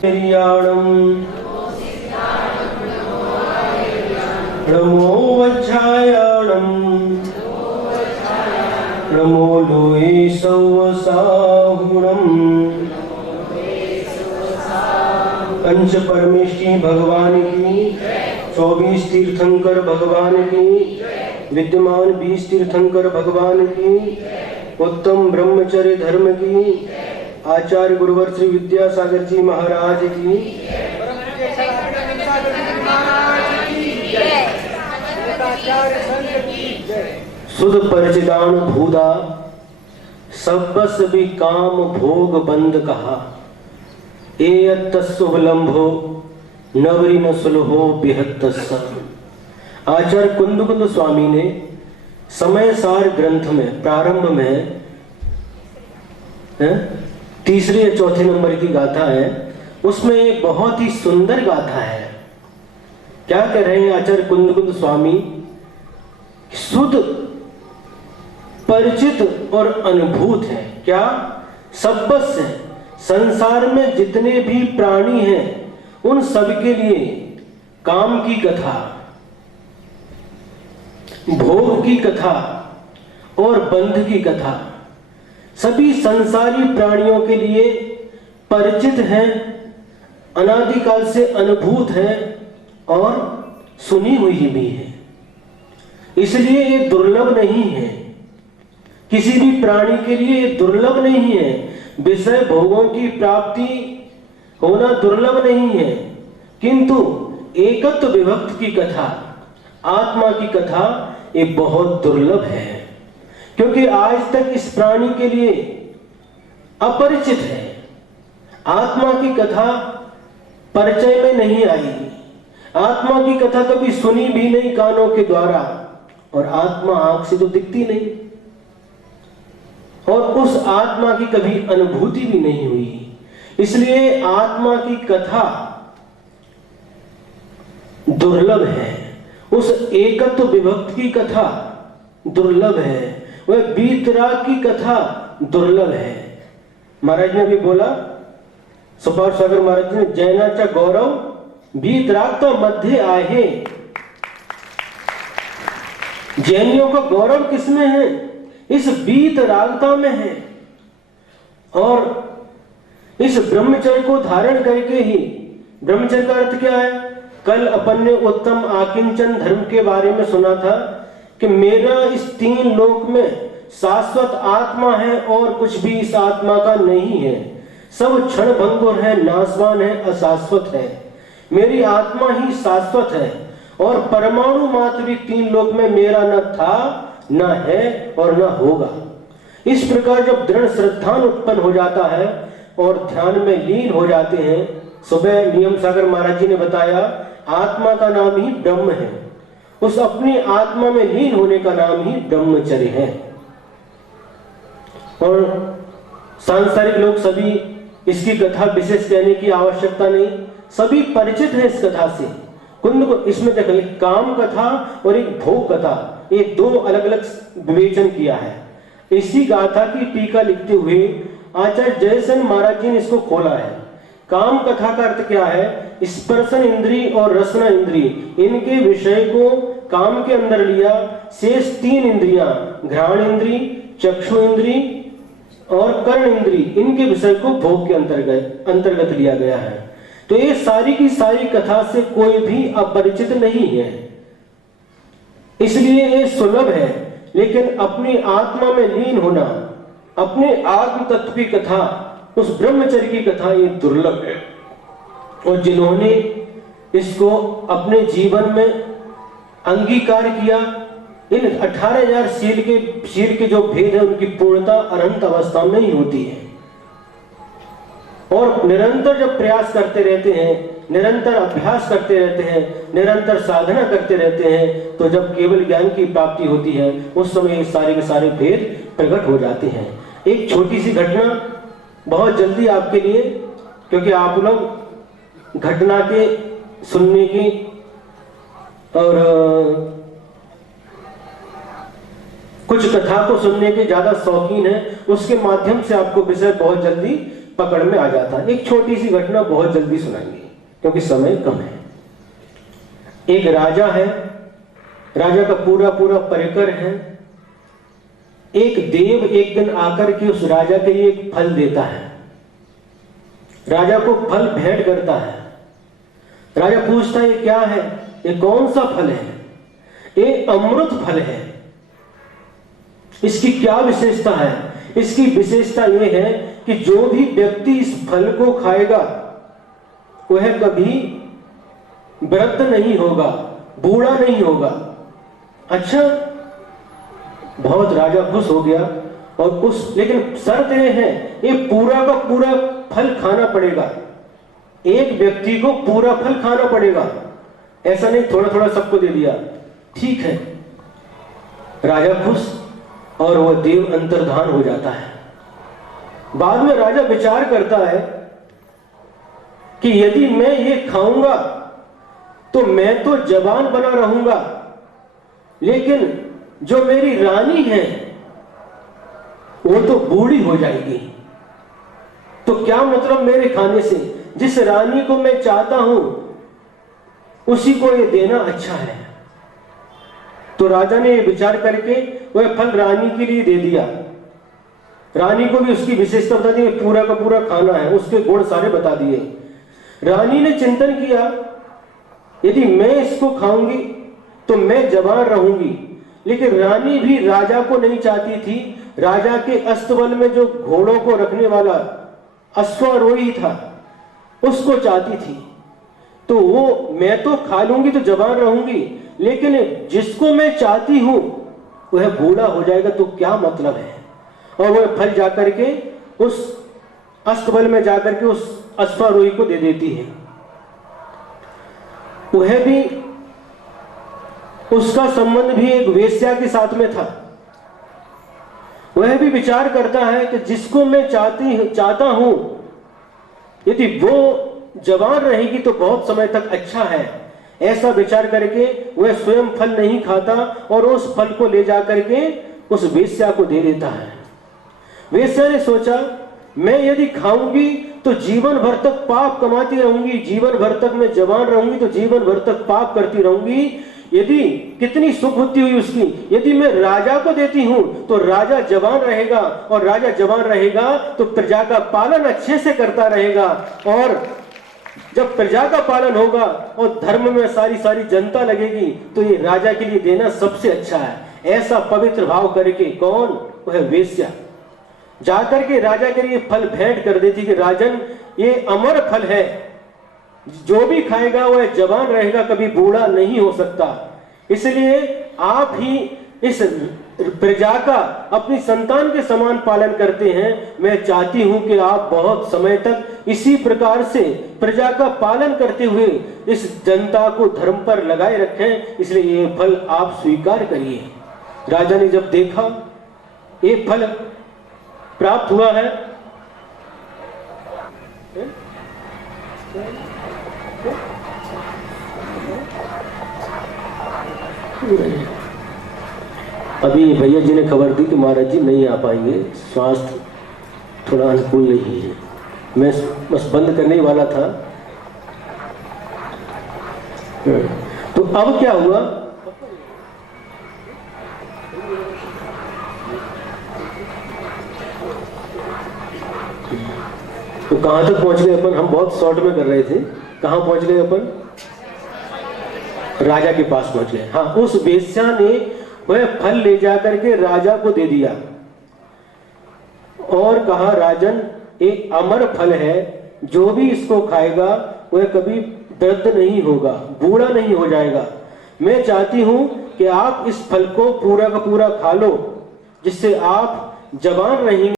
नमो वज्रायाणं नमो लोये सौवसाहुणं पंच परमेष्ठी भगवान की, 24 तीर्थंकर भगवान की, विद्यमान 20 तीर्थंकर भगवान की, उत्तम ब्रह्मचर्य धर्म की, आचार्य गुरुवर श्री विद्यासागर जी महाराज की, सुध परिचिदान भूदा सब्बस भी काम भोग बंद कहा, एयत्तस्सु विलंभो नवरी न सुलहो बिहत्तस्स। आचार्य कुंद स्वामी ने समय सार ग्रंथ में प्रारंभ में तीसरे या चौथे नंबर की गाथा है, उसमें एक बहुत ही सुंदर गाथा है। क्या कह रहे हैं आचार्य कुंद स्वामी? शुद्ध परिचित और अनुभूत है। क्या? सब्बस है, संसार में जितने भी प्राणी हैं उन सबके लिए काम की कथा, भोग की कथा और बंध की कथा सभी संसारी प्राणियों के लिए परिचित है, अनादिकाल से अनुभूत है और सुनी हुई भी है। इसलिए ये दुर्लभ नहीं है, किसी भी प्राणी के लिए ये दुर्लभ नहीं है। विषय भोगों की प्राप्ति होना दुर्लभ नहीं है, किंतु एकत्व विभक्त की कथा, आत्मा की कथा ये बहुत दुर्लभ है, क्योंकि आज तक इस प्राणी के लिए अपरिचित है। आत्मा की कथा परिचय में नहीं आई, आत्मा की कथा कभी सुनी भी नहीं कानों के द्वारा, और आत्मा आंख से तो दिखती नहीं, और उस आत्मा की कभी अनुभूति भी नहीं हुई। इसलिए आत्मा की कथा दुर्लभ है, उस एकत्व विभक्त की कथा दुर्लभ है, वह बीतराग की कथा दुर्लभ है। महाराज ने भी बोला, सुपार सागर महाराज ने, जैनाचा गौरव बीतराग तो मध्य आहे। जैनियों का गौरव किसमें है? इस बीतरागता में है। और इस ब्रह्मचर्य को धारण करके ही, ब्रह्मचर्य का अर्थ क्या है? कल अपन ने उत्तम आकिंचन धर्म के बारे में सुना था कि मेरा इस 3 लोक में शाश्वत आत्मा है और कुछ भी इस आत्मा का नहीं है, सब क्षण भंगुर है, नाशवान है, अशाश्वत है। मेरी आत्मा ही शाश्वत है और परमाणु मात्र भी 3 लोक में मेरा न था, न है और न होगा। इस प्रकार जब दृढ़ श्रद्धा उत्पन्न हो जाता है और ध्यान में लीन हो जाते हैं, सुबह नियम सागर महाराज जी ने बताया आत्मा का नाम ही ब्रह्म है, उस अपनी आत्मा में लीन होने का नाम ही ब्रह्मचर्य है। और सांसारिक लोग सभी इसकी कथा विशेष कहने की आवश्यकता नहीं, सभी परिचित है इस कथा से। कुंद को इसमें देखिए, काम कथा और एक भोग कथा, ये 2 अलग अलग विवेचन किया है। इसी गाथा की टीका लिखते हुए आचार्य जयसेन महाराज जी ने इसको खोला है। काम कथा का अर्थ क्या है? स्पर्शन इंद्री और रसना इंद्री, इनके विषय को काम के अंदर लिया, शेष 3 इंद्रियां, घ्राण इंद्री, चक्षु इंद्री और कर्ण इंद्री, इनके विषय को भोग के अंतर्गत लिया गया है। तो ये सारी की सारी कथा से कोई भी अपरिचित नहीं है, इसलिए ये सुलभ है। लेकिन अपनी आत्मा में लीन होना, अपने आत्म तत्व की कथा, उस ब्रह्मचर्य की कथा, ये दुर्लभ है। और जिन्होंने इसको अपने जीवन में अंगीकार किया, इन 18,000 शील के जो भेद है उनकी पूर्णता अनंत अवस्था में ही होती है। और निरंतर जब प्रयास करते रहते हैं, निरंतर अभ्यास करते रहते हैं, निरंतर साधना करते रहते हैं, तो जब केवल ज्ञान की प्राप्ति होती है उस समय ये सारे के सारे भेद प्रकट हो जाते हैं। एक छोटी सी घटना बहुत जल्दी आपके लिए, क्योंकि आप लोग घटना के सुनने की और कुछ कथा को सुनने के ज्यादा शौकीन है, उसके माध्यम से आपको विषय बहुत जल्दी पकड़ में आ जाता है। एक छोटी सी घटना बहुत जल्दी सुनाएंगे क्योंकि समय कम है। एक राजा है, राजा का पूरा पूरा परिकर है। एक देव एक दिन आकर के उस राजा के लिए एक फल देता है, राजा को फल भेंट करता है। राजा पूछता है ये क्या है, ये कौन सा फल है? ये अमृत फल है। इसकी क्या विशेषता है? इसकी विशेषता यह है कि जो भी व्यक्ति इस फल को खाएगा वह कभी वृद्ध नहीं होगा, बूढ़ा नहीं होगा। अच्छा, बहुत राजा खुश हो गया और लेकिन शर्त यह है ये पूरा का पूरा फल खाना पड़ेगा। एक व्यक्ति को पूरा फल खाना पड़ेगा, ऐसा नहीं थोड़ा थोड़ा सबको दे दिया। ठीक है, राजा खुश और वह देव अंतर्धान हो जाता है। बाद में राजा विचार करता है कि यदि मैं ये खाऊंगा तो मैं तो जवान बना रहूंगा, लेकिन जो मेरी रानी है वो तो बूढ़ी हो जाएगी। तो क्या मतलब मेरे खाने से? जिस रानी को मैं चाहता हूं उसी को ये देना अच्छा है। तो राजा ने ये विचार करके वह फल रानी के लिए दे दिया। रानी को भी उसकी विशेषता बता दी, पूरा का पूरा खाना है, उसके गुण सारे बता दिए। रानी ने चिंतन किया यदि मैं इसको खाऊंगी तो मैं जवान रहूंगी, लेकिन रानी भी राजा को नहीं चाहती थी। राजा के अस्तबल में जो घोड़ों को रखने वाला अश्वारोही था उसको चाहती थी। तो वो मैं तो खा लूंगी तो जवान रहूंगी, लेकिन जिसको मैं चाहती हूं वह बूढ़ा हो जाएगा, तो क्या मतलब है? और वह फल जाकर के उस अस्तबल में जाकर के उस अश्वारोही को दे देती है। वह भी, उसका संबंध भी एक वेश्या के साथ में था। वह भी विचार करता है कि जिसको मैं चाहता हूं यदि वो जवान रहेगी तो बहुत समय तक अच्छा है। ऐसा विचार करके वह स्वयं फल नहीं खाता और उस फल को ले जाकर के उस वेश्या को दे देता है। वेश्या ने सोचा मैं यदि खाऊंगी तो जीवन भर तक पाप कमाती रहूंगी, जीवन भर तक मैं जवान रहूंगी तो जीवन भर तक पाप करती रहूंगी। यदि कितनी सुख बुद्धि हुई उसकी, यदि मैं राजा को देती हूं तो राजा जवान रहेगा, और राजा जवान रहेगा तो प्रजा का पालन अच्छे से करता रहेगा, और जब प्रजा का पालन होगा और धर्म में सारी जनता लगेगी तो ये राजा के लिए देना सबसे अच्छा है। ऐसा पवित्र भाव करके कौन? वह वेश्या जाकर के राजा के लिए फल भेंट कर देती कि राजन ये अमर फल है, जो भी खाएगा वह जवान रहेगा, कभी बूढ़ा नहीं हो सकता। इसलिए आप ही इस प्रजा का अपनी संतान के समान पालन करते हैं। मैं चाहती हूं कि आप बहुत समय तक इसी प्रकार से प्रजा का पालन करते हुए इस जनता को धर्म पर लगाए रखें, इसलिए ये फल आप स्वीकार करिए। राजा ने जब देखा ये फल प्राप्त हुआ है, अभी भैया जी ने खबर दी कि महाराज जी नहीं आ पाएंगे, स्वास्थ्य थोड़ा अनुकूल नहीं है। मैं बस बंद करने ही वाला था। तो अब क्या हुआ? तो कहां तक पहुंच गए अपन? हम बहुत शॉर्ट में कर रहे थे। कहां पहुंच गए अपन? राजा के पास पहुंच गए। हाँ, उस वेश्या ने वह फल ले जाकर के राजा को दे दिया और कहा राजन एक अमर फल है, जो भी इसको खाएगा वह कभी वृद्ध नहीं होगा, बूढ़ा नहीं हो जाएगा। मैं चाहती हूं कि आप इस फल को पूरा का पूरा खा लो, जिससे आप जवान रहेंगे।